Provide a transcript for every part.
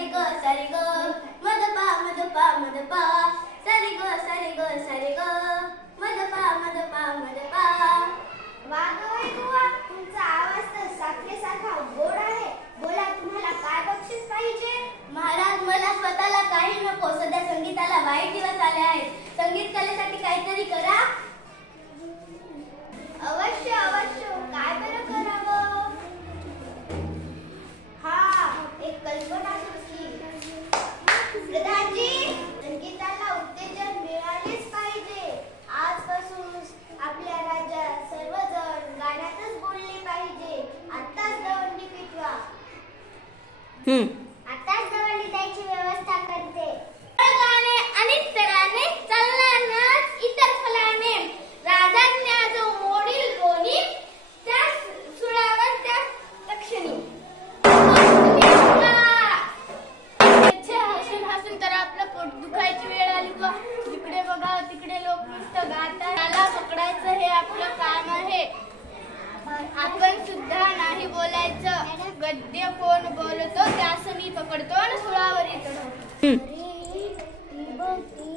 सरी ग मद पा मद पा मद पा सरी ग मद पा मद पा मद पा। वा गं तुमचा आवाज तर साखरेसारखा गोड आहे। बोला तुम्हाला काय बक्षीस पाहिजे? महाराज मला स्वतःला काही नको, सध्या संगीताला वाईट दिवस आले आहेत। संगीत कलेसाठी काहीतरी करा। अवश्य अवश्य, काय बरं करावं? एक कल्पना सुचली। प्रधानजी, संगीताला उत्तेजन मिळालेच पाहिजे। आजपासून आपल्या राज्यात सर्वजण गाण्यातच बोलले पाहिजे। आताच दवंडी पिटवा। आताच दवंडी द्यायची व्यवस्था करते। गाणे अनेक तराने चालणार नाच इतर फलाने राजाज्ञा जो मोडील कोणी त्या सुळावर त्या तक्षणी। हसून तर आपलं पोट दुखायची वेळ आली व जिकडे बघा तिकडे लोक नुसतं गातात। त्याला पकडायचं हे आपलं काम आहे। आपण सुद्धा नाही बोलायचं। गद्य कोण बोलतो त्यास मी पकडतो आणि सुळावरी चढवतो। ती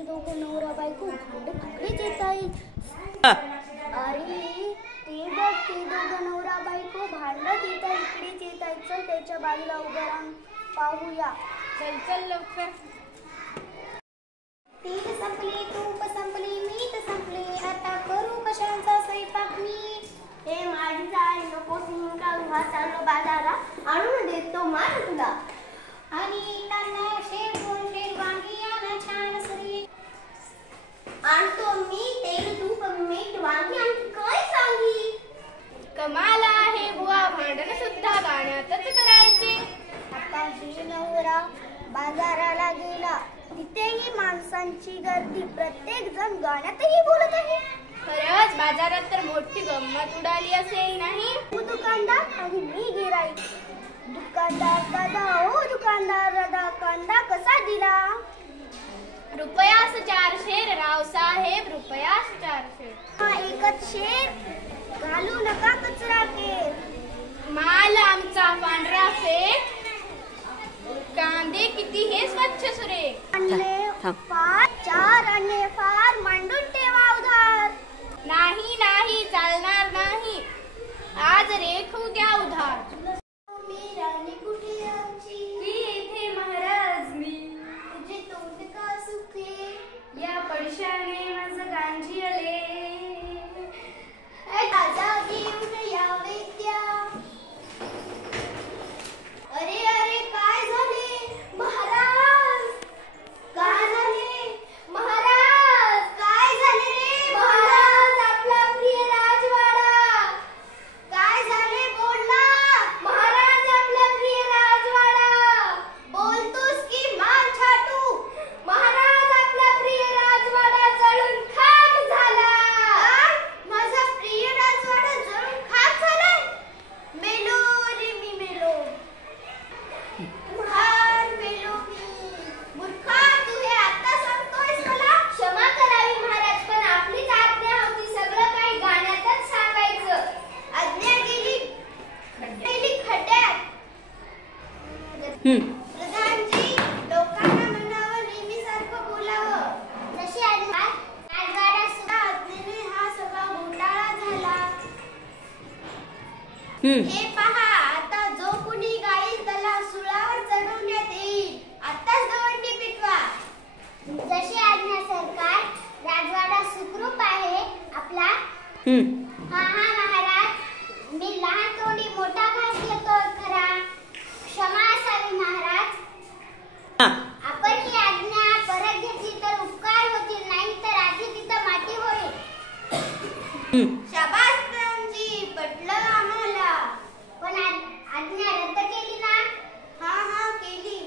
दोघं नवरा बायको भांडत येत आहेत। अरे ती बघ, ती दोघं नवरा बायको भांडत येत आहेत, इकडेच येत आहेत। चल त्याच्या बाजूला उभं राहून पाहूया। चल चल लवकर। पीठ संपली, तूप संपली, मीठ संपले, आता करू कशांचा स्वयंपाक मी? हे माझी जाय नको सिंगा उभा चाललो बाजारा, आणून देतो मान तुला। आणि त्यांना शेपून शेर वांगी आणा छान सरी। आणतो मी तेल तूप मीठ वांगी आणखी काय सांगी? कमाल आहे बुवा, भांडण सुद्धा गाण्यातच करायचे। आता ही नवरा बाजाराला गेला, तिथेही माणसांची गर्दी, प्रत्येक जण गाण्यातही बोलत आहे। खरंच बाजारात तर मोठी गंमत उडाली असेल नाही? तू दुकानदार आणि मी गिराईक। दुकानदार दादा, ओ दुकानदार दादा, कांदा कसा दिला? रुपयास 4 शेर रावसाहेब, रुपयास 4 शेर। एकच शेर, घालू नका कचरा केर। माल आमचा पांढरा फेक, कांदे किती हे स्वच्छ सुरे। आणले फार 4 आणले फार, मांडून ठेवा उधार। नाही नाही चालणार नाही, आज रेखू द्या उधार। मी राणी कुठे आमची? ती येथे महाराज मी। तुझे तोंड का सुकले? या पडशाने माझं गांजीले। राजा घेऊन या वैद्या। अरे अरे काय झाले महाराज? काय झाले महाराज? काय झाले रे महाराज? आपला प्रिय राजवाडा। काय झाले बोल ना महाराज, आपला प्रिय राजवाडा। बोलतोस की मान छाटू? महाराज आपला प्रिय राजवाडा जळून खाक झाला। माझा प्रिय राजवाडा जळून खाक झाला? मेलो रे मी मेलो, महान मेलो मी। मूर्खा, तू हे आता सांगतोयस मला? क्षमा करावी महाराज, पण आपलीच आज्ञा होती सगळं काही गाण्यातच सांगायचं। आज्ञा गेली खड्ड्यात। प्रधानजी, लोकांना म्हणावं नेहमीसारखं बोलावं। जशी आज्ञा राजवाडा सुद्धा आज्ञेने हा सगळा घोटाळा झाला। हे पहा, आता जो कुणी गाईल त्याला सुळावर चढवण्यात येईल। आताच दवंडी पिटवा। जशी आज्ञा सरकार, राजवाडा सुखरूप आहे आपला। हा महाराज, मी लहान तोंडी मोठा घास घेतोय खरा, क्षमा असावी महाराज। आपण ही आज्ञा परत घेतली तर उपकार होतील, नाही तर आधी तिथं माती होईल। शाबास प्रधानजी, पटलं आम्हाला। पण आज्ञा रद्द केली ना? हा केली।